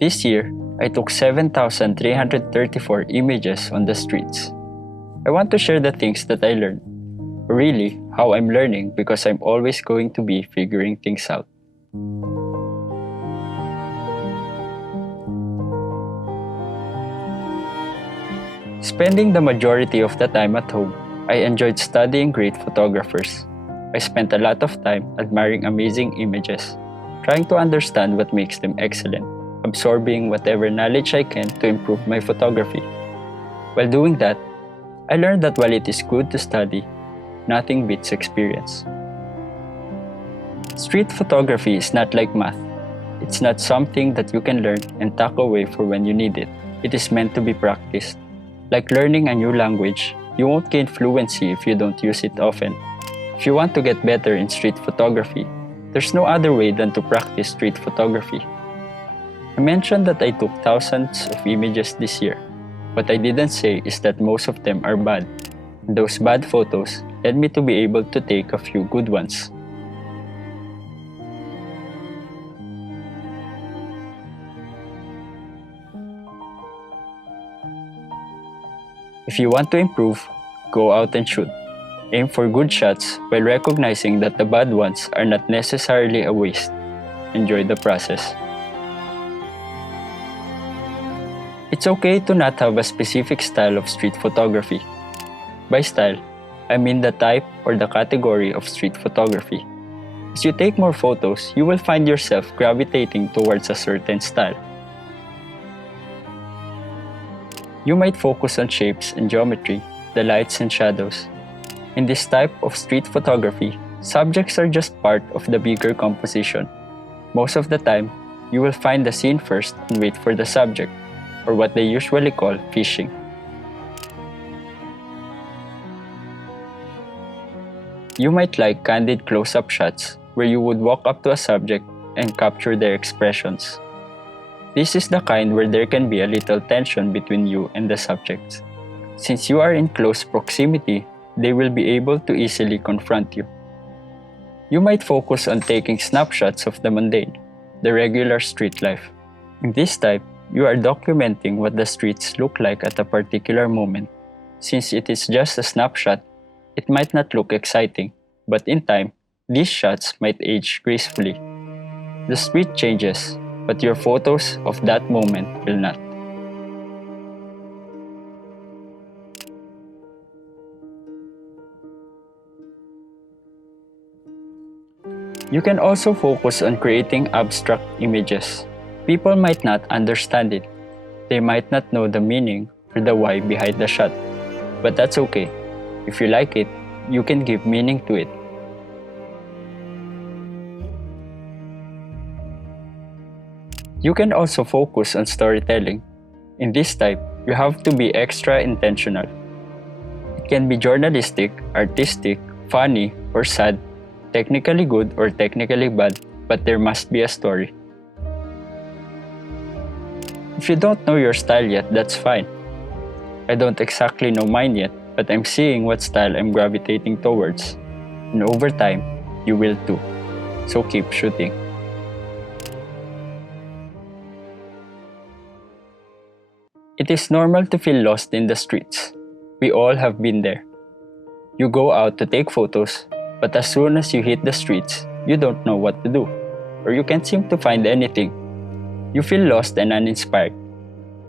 This year, I took 7,334 images on the streets. I want to share the things that I learned. Really, how I'm learning because I'm always going to be figuring things out. Spending the majority of the time at home, I enjoyed studying great photographers. I spent a lot of time admiring amazing images, trying to understand what makes them excellent, absorbing whatever knowledge I can to improve my photography. While doing that, I learned that while it is good to study, nothing beats experience. Street photography is not like math. It's not something that you can learn and tuck away for when you need it. It is meant to be practiced. Like learning a new language, you won't gain fluency if you don't use it often. If you want to get better in street photography, there's no other way than to practice street photography. I mentioned that I took thousands of images this year. What I didn't say is that most of them are bad. Those bad photos led me to be able to take a few good ones. If you want to improve, go out and shoot. Aim for good shots while recognizing that the bad ones are not necessarily a waste. Enjoy the process. It's okay to not have a specific style of street photography. By style, I mean the type or the category of street photography. As you take more photos, you will find yourself gravitating towards a certain style. You might focus on shapes and geometry, the lights and shadows. In this type of street photography, subjects are just part of the bigger composition. Most of the time, you will find the scene first and wait for the subject, or what they usually call fishing. You might like candid close-up shots where you would walk up to a subject and capture their expressions. This is the kind where there can be a little tension between you and the subjects. Since you are in close proximity, they will be able to easily confront you. You might focus on taking snapshots of the mundane, the regular street life. In this type, you are documenting what the streets look like at a particular moment. Since it is just a snapshot, it might not look exciting, but in time, these shots might age gracefully. The street changes, but your photos of that moment will not. You can also focus on creating abstract images. People might not understand it. They might not know the meaning or the why behind the shot. But that's okay. If you like it, you can give meaning to it. You can also focus on storytelling. In this type, you have to be extra intentional. It can be journalistic, artistic, funny, or sad, technically good or technically bad, but there must be a story. If you don't know your style yet, that's fine. I don't exactly know mine yet, but I'm seeing what style I'm gravitating towards. And over time, you will too. So keep shooting. It is normal to feel lost in the streets. We all have been there. You go out to take photos, but as soon as you hit the streets, you don't know what to do, or you can't seem to find anything. You feel lost and uninspired.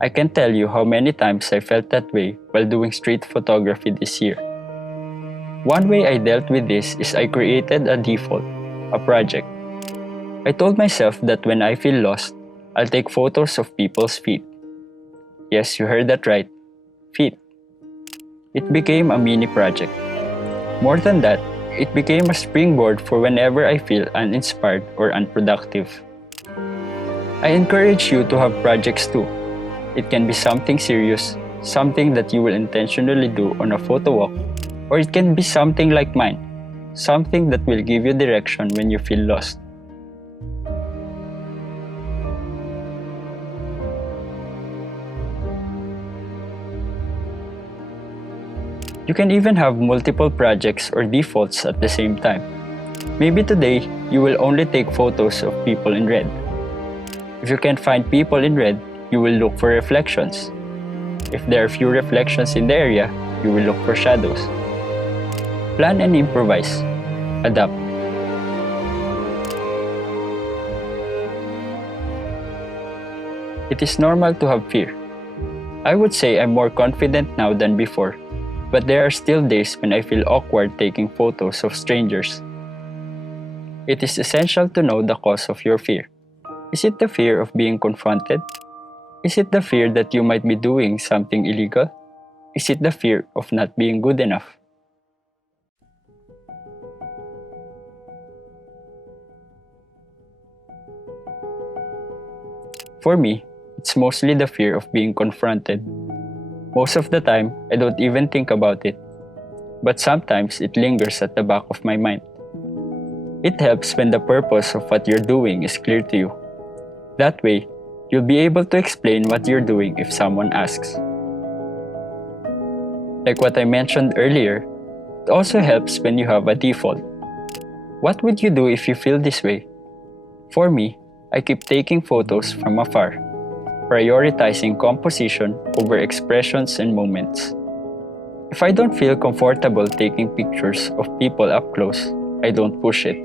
I can tell you how many times I felt that way while doing street photography this year. One way I dealt with this is I created a default, a project. I told myself that when I feel lost, I'll take photos of people's feet. Yes, you heard that right. Feet. It became a mini project. More than that, it became a springboard for whenever I feel uninspired or unproductive. I encourage you to have projects too. It can be something serious, something that you will intentionally do on a photo walk, or it can be something like mine, something that will give you direction when you feel lost. You can even have multiple projects or defaults at the same time. Maybe today, you will only take photos of people in red. If you can't find people in red, you will look for reflections. If there are few reflections in the area, you will look for shadows. Plan and improvise. Adapt. It is normal to have fear. I would say I'm more confident now than before, but there are still days when I feel awkward taking photos of strangers. It is essential to know the cause of your fear. Is it the fear of being confronted? Is it the fear that you might be doing something illegal? Is it the fear of not being good enough? For me, it's mostly the fear of being confronted. Most of the time, I don't even think about it, but sometimes it lingers at the back of my mind. It helps when the purpose of what you're doing is clear to you. That way, you'll be able to explain what you're doing if someone asks. Like what I mentioned earlier, it also helps when you have a default. What would you do if you feel this way? For me, I keep taking photos from afar, prioritizing composition over expressions and moments. If I don't feel comfortable taking pictures of people up close, I don't push it.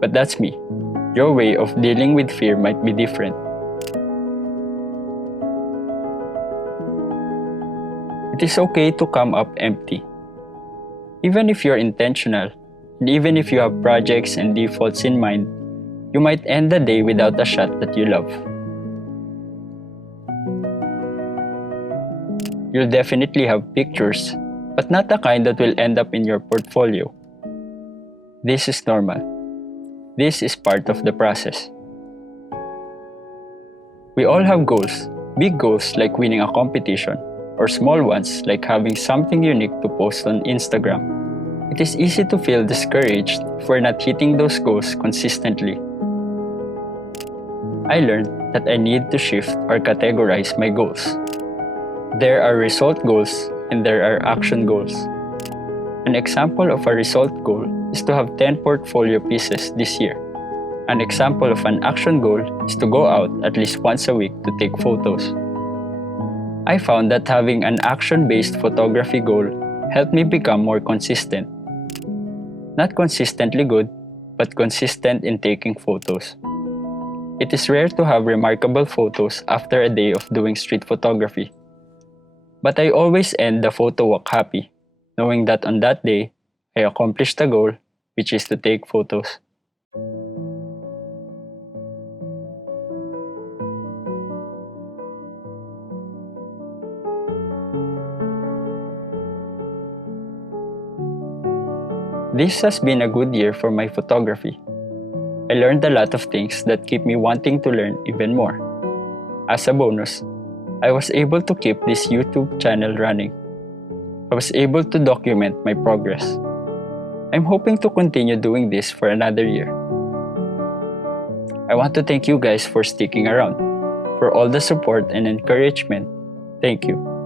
But that's me. Your way of dealing with fear might be different. It is okay to come up empty. Even if you're intentional, and even if you have projects and defaults in mind, you might end the day without a shot that you love. You'll definitely have pictures, but not the kind that will end up in your portfolio. This is normal. This is part of the process. We all have goals, big goals like winning a competition, or small ones like having something unique to post on Instagram. It is easy to feel discouraged if we're not hitting those goals consistently. I learned that I need to shift or categorize my goals. There are result goals and there are action goals. An example of a result goal is to have 10 portfolio pieces this year. An example of an action goal is to go out at least once a week to take photos. I found that having an action-based photography goal helped me become more consistent. Not consistently good, but consistent in taking photos. It is rare to have remarkable photos after a day of doing street photography. But I always end the photo walk happy, knowing that on that day, I accomplished the goal, which is to take photos. This has been a good year for my photography. I learned a lot of things that keep me wanting to learn even more. As a bonus, I was able to keep this YouTube channel running. I was able to document my progress. I'm hoping to continue doing this for another year. I want to thank you guys for sticking around. For all the support and encouragement, thank you.